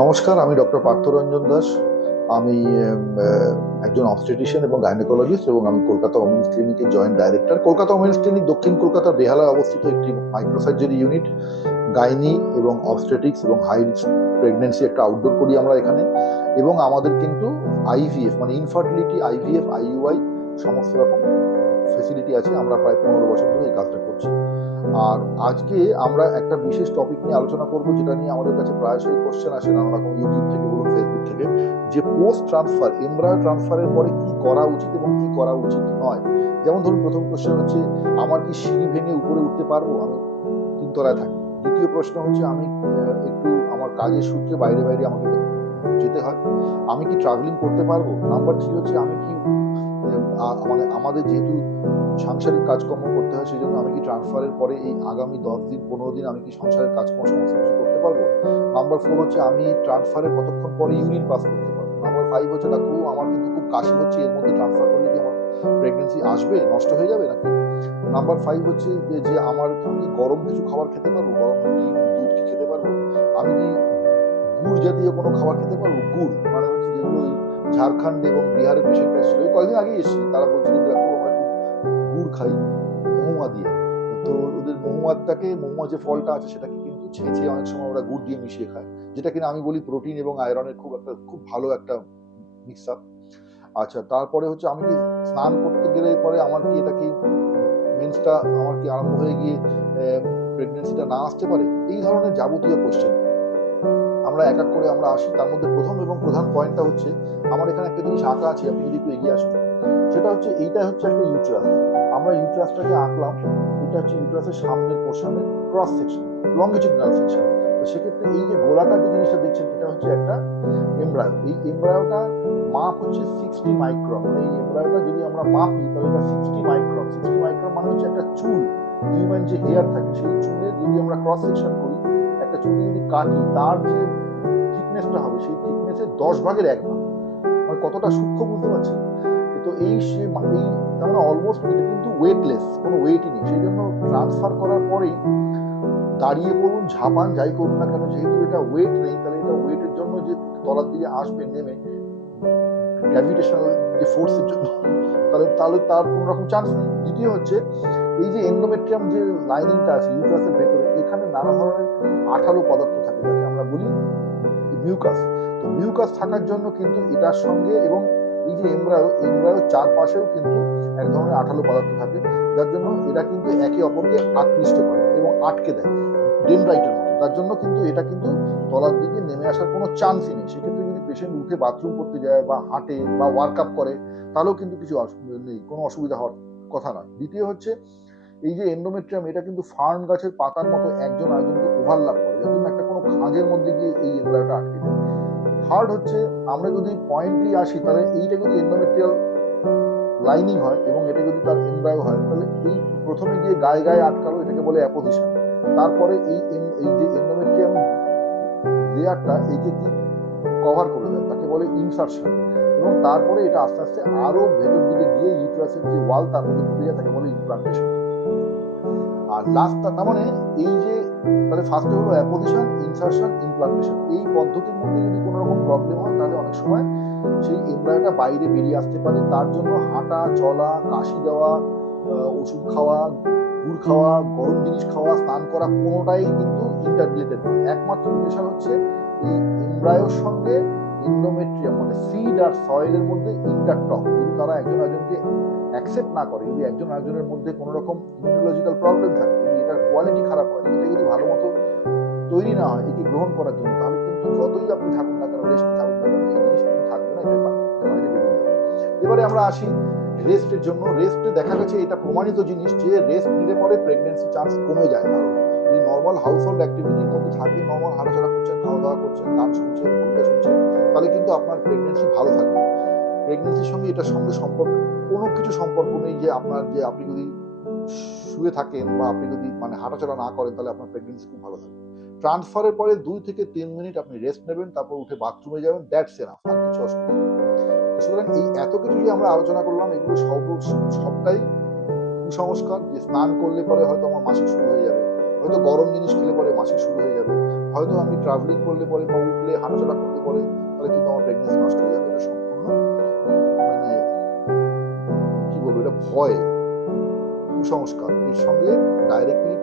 নমস্কার, আমি ডক্টর পার্থরঞ্জন দাস। আমি একজন অবস্টেট্রিশিয়ান এবং গাইনোকোলজিস্ট এবং আমি কলকাতা ওমেন্স ক্লিনিকের joint director. Kolkata women's clinic দক্ষিণ কলকাতার বেহালায় অবস্থিত একটি মাইক্রোসার্জারি ইউনিট। গাইনি এবং অবস্টেট্রিক্স এবং হাই রিস্ক প্রেগনেন্সি একটা আউটডোর করি আমরা এখানে। এবং আমাদের কিন্তু আইভিএফ মানে ইনফার্টিলিটি, আইভিএফ, আইইউআই সমস্ত রকম ফেসিলিটি আছে। আমরা প্রায় 15 বছর ধরে এই কাজটা করছি। আর আজকে আমরা একটা বিশেষ টপিক নিয়ে আলোচনা করব, যেটা নিয়ে আমাদের কাছে প্রায়শই কোশ্চেন আসে নানা রকম, ইউটিউব থেকে বলুন, ফেসবুক থেকে, যে পোস্ট ট্রান্সফার, এমব্রায়ো ট্রান্সফারের পরে কি করা উচিত এবং কি করা উচিত নয়। যেমন ধরুন, প্রথম কোশ্চেন হচ্ছে, আমার কি সিঁড়ি ভেঙে উপরে উঠতে পারবো? আমি 3 তলায় থাকি। দ্বিতীয় প্রশ্ন হচ্ছে, আমি একটু আমার কাজের সূত্রে বাইরে বাইরে আমাকে যেতে হয়, আমি কি ট্রাভেলিং করতে পারবো? নাম্বার 3 হচ্ছে, আমি কি মানে আমাদের যেহেতু সাংসারিক কাজকর্ম করতে হয়, সেই জন্য আমি কি ট্রান্সফারের পরে এই আগামী 10 দিন 15 দিন আমি কি সংসারের কাজকর্ম সমস্ত কিছু করতে পারবো? নাম্বার 4 হচ্ছে, আমি ট্রান্সফারের কতক্ষণ পরে ইউরিন পাস করতে পারবো? নাম্বার 5 হচ্ছে, ডাক্তারবাবু আমার কিন্তু খুব কাশি হচ্ছে, এর মধ্যে ট্রান্সফার করলে কি আমার প্রেগনেন্সি আসবে, নষ্ট হয়ে যাবে নাকি? নাম্বার 5 হচ্ছে যে আমি কি গরম কিছু খাবার খেতে পারবো? গরম ডিম, দুধ কি খেতে পারবো? আমি কি গুড় জাতীয় কোনো খাবার খেতে পারবো? গুড় মানে হচ্ছে যেগুলো ওই ঝাড়খণ্ড এবং বিহারের পেশেন্টরা এসেছিল, এই কয়েকদিন আগেই এসেছিলেন, তারা বলছিলেন যে ডাক্তারবাবু আমরা একটু গুড় খাই মহুয়া দিয়ে। তো ওদের মহুয়া যে ফলটা আছে সেটাকে কিন্তু ছেঁচে অনেক সময় ওরা গুড় দিয়ে মিশিয়ে খায়, যেটা কিনা আমি বলি প্রোটিন এবং আয়রনের খুব ভালো একটা মিক্স আপ। আচ্ছা, তারপরে হচ্ছে, আমি কি স্নান করতে গেলে পরে আমার কি এটা কি মেন্সটা আমার কি আরম্ভ হয়ে গিয়ে প্রেগনেন্সিটা না আসতে পারে? এই ধরনের যাবতীয় কোশ্চেন আমরা এক এক করে আমরা আসি। তার মধ্যে প্রথম এবং প্রধান পয়েন্টটা হচ্ছে, আমার এখানে একটা জিনিস আঁকা আছে, আপনি যদি একটু এগিয়ে আসুন। সেটা হচ্ছে, এইটা হচ্ছে একটা ইউট্রাস। আমরা ইউট্রাসটাকে আঁকলাম। এটা হচ্ছে ইউট্রাসের সামনের পোর্শনের ক্রস সেকশন, লঙ্গিটিউডিনাল সেকশন। তো সেক্ষেত্রে এই যে গোলাকার যে জিনিসটা দেখছেন, এটা হচ্ছে একটা এমব্রায়ো। এই এমব্রায়োটা মাপ হচ্ছে 60 মাইক্রন। মানে এই এমব্রায়োটা যদি আমরা মাপি, তাহলে এটা 60 মাইক্রন। 60 মাইক্রন মানে হচ্ছে একটা চুল, হিউম্যান যে হেয়ার থাকে সেই চুলের যদি আমরা ক্রস সেকশন করি, একটা চুল যদি কাটি, তার যে থিকনেসটা হবে সেই থিকনেসের 10 ভাগের 1 ভাগ। মানে কতটা সূক্ষ্ম, বুঝতে পারছেন? তো এই তার মানে অলমোস্ট এটা কিন্তু ওয়েটলেস, কোনো ওয়েটই নেই। সেই জন্য ট্রান্সফার করার পরেই দাঁড়িয়ে পড়ুন, ঝাঁপান, যাই করুন না কেন, যেহেতু এটা ওয়েট নেই, তাহলে এটা ওয়েটের জন্য যে তলার দিকে আসবে নেমে গ্র্যাভিটেশনাল যে ফোর্সের জন্য, তাহলে তাহলে তার কোনো রকম চান্স নেই। দ্বিতীয় হচ্ছে, এই যে এন্ডোমেট্রিয়াম যে লাইনিংটা আছে ইউট্রাসের ভেতরে, এখানে নানা ধরনের আঠালো পদার্থ থাকে, যাকে আমরা বলি মিউকাস। তো মিউকাস থাকার জন্য কিন্তু এটার সঙ্গে, এবং এই যে এমব্রায়ো চারপাশেও কিন্তু এক ধরনের আঠালো পদার্থ থাকে, যার জন্য এরা কিন্তু একে অপরকে আকৃষ্ট করে এবং আটকে দেয় ডেনড্রাইটের মতো। তার জন্য কিন্তু এটা কিন্তু তলার দিকে নেমে আসার কোনো চান্সই নেই। সেক্ষেত্রে যদি পেশেন্ট উঠে বাথরুম করতে যায় বা হাঁটে বা ওয়ার্কআপ করে, তাহলেও কিন্তু কিছু নেই, কোনো অসুবিধা হওয়ার কথা নয়। দ্বিতীয় হচ্ছে, এই যে এন্ডোমেট্রিয়াম, এটা কিন্তু ফার্ন গাছের পাতার মতো একজন আরেকজনকে ওভারল্যাপ করে, যার জন্য একটা কোনো খাঁজের মধ্যে গিয়ে এই এমব্রায়োটা আটকে যায়। থার্ড হচ্ছে, আমরা যদি পয়েন্টলি আসি, তাহলে এইটা যদি এন্ডোমেট্রিয়াল লাইনিং হয় এবং এটা যদি তার এমব্রায়ো হয়, তাহলে এই প্রথমে গিয়ে গায়ে গায়ে আটকালো, এটাকে বলে অ্যাপোজিশন। তারপরে এই যে এন্ডোমেট্রিয়াম লেয়ারটা একে কি কভার করে দেয়, তাকে বলে ইনসারশন। এবং তারপরে এটা আস্তে আস্তে আরো ভেতর দিকে গিয়ে ইউট্রাসের যে ওয়াল তার মধ্যে ঢুকে যায়, তাকে বলে ইমপ্লান্টেশন। আর লাস্ট, তার মানে এই যে, তাহলে ফার্স্টে হলো অ্যাপোজিশন, ইনসারশন, ইমপ্লান্টেশন। এই পদ্ধতির মধ্যে যদি কোনো রকম প্রবলেম হয়, তাহলে অনেক সময় সেই এমব্রায়োটা বাইরে বেরিয়ে আসতে পারে। তার জন্য হাঁটা চলা, কাশি দেওয়া, ওষুধ খাওয়া, গুড় খাওয়া, গরম জিনিস খাওয়া, স্নান করা, কোনোটাই কিন্তু ইন্টাররিলেটেড নয়। একমাত্র রিলেশন হচ্ছে এই এমব্রায়োর সঙ্গে এন্ডোমেট্রিয়াম, মানে সিড আর সয়েলের মধ্যে ইন্টারটক। যদি তারা একজন একজনকে অ্যাকসেপ্ট না করে, যদি একজন একজনের মধ্যে কোনো রকম ইমিউনোলজিক্যাল প্রবলেম থাকে, যদি এটার কোয়ালিটি খারাপ হয়, এটা যদি ভালো মতো তৈরি না হয় একে গ্রহণ করার জন্য, তাহলে কিন্তু যতই আপনি থাকুন না কেন, রেস্ট থাকুন না কেন, এই জিনিস কিন্তু থাকবে না, এটা বাইরে বেরিয়ে যাবে। এবারে আমরা আসি রেস্টের জন্য। রেস্টে দেখা গেছে, এটা প্রমাণিত জিনিস, যে রেস্ট নিলে পরে প্রেগনেন্সি চান্স কমে যায়। কারণ যদি নর্মাল হাউস হোল্ড অ্যাক্টিভিটির মধ্যে থাকে, নর্মাল হাঁটাচলা করছেন, খাওয়া দাওয়া করছেন, গান শুনছেন, কবিতা শুনছেন, তাহলে কিন্তু আপনার প্রেগনেন্সি ভালো থাকবে। প্রেগনেন্সির সঙ্গে এটার সঙ্গে সম্পর্ক, কোনো কিছু সম্পর্ক নেই যে আপনি যদি শুয়ে থাকেন বা আপনি যদি মানে হাঁটাচলা না করেন, তাহলে আপনার প্রেগনেন্সি খুব ভালো থাকবে। ট্রান্সফারের পরে 2 থেকে 3 মিনিট আপনি রেস্ট নেবেন, তারপর উঠে বাথরুমে যাবেন, দ্যাটস এনাফ, আর কিছু অসুবিধা নেই। সুতরাং এই এত কিছু যে আমরা আলোচনা করলাম, এগুলো সবটাই কুসংস্কার, যে স্নান করলে পরে হয়তো আমার মাসিক শুরু হয়ে যাবে, হয়তো গরম জিনিস খেলে পরে মাসি শুরু হয়ে যাবে, হয়তো আমি ট্রাভেলিং করলে পরে বা উঠলে হাঁটাচলা করলে পরে তাহলে কিন্তু আমার প্রেগনেন্সি নষ্ট হয়ে যাবে। এটা সম্পূর্ণ মানে কি বলবো, এটা ভয়, কুসংস্কার। এর সঙ্গে ডাইরেক্টলি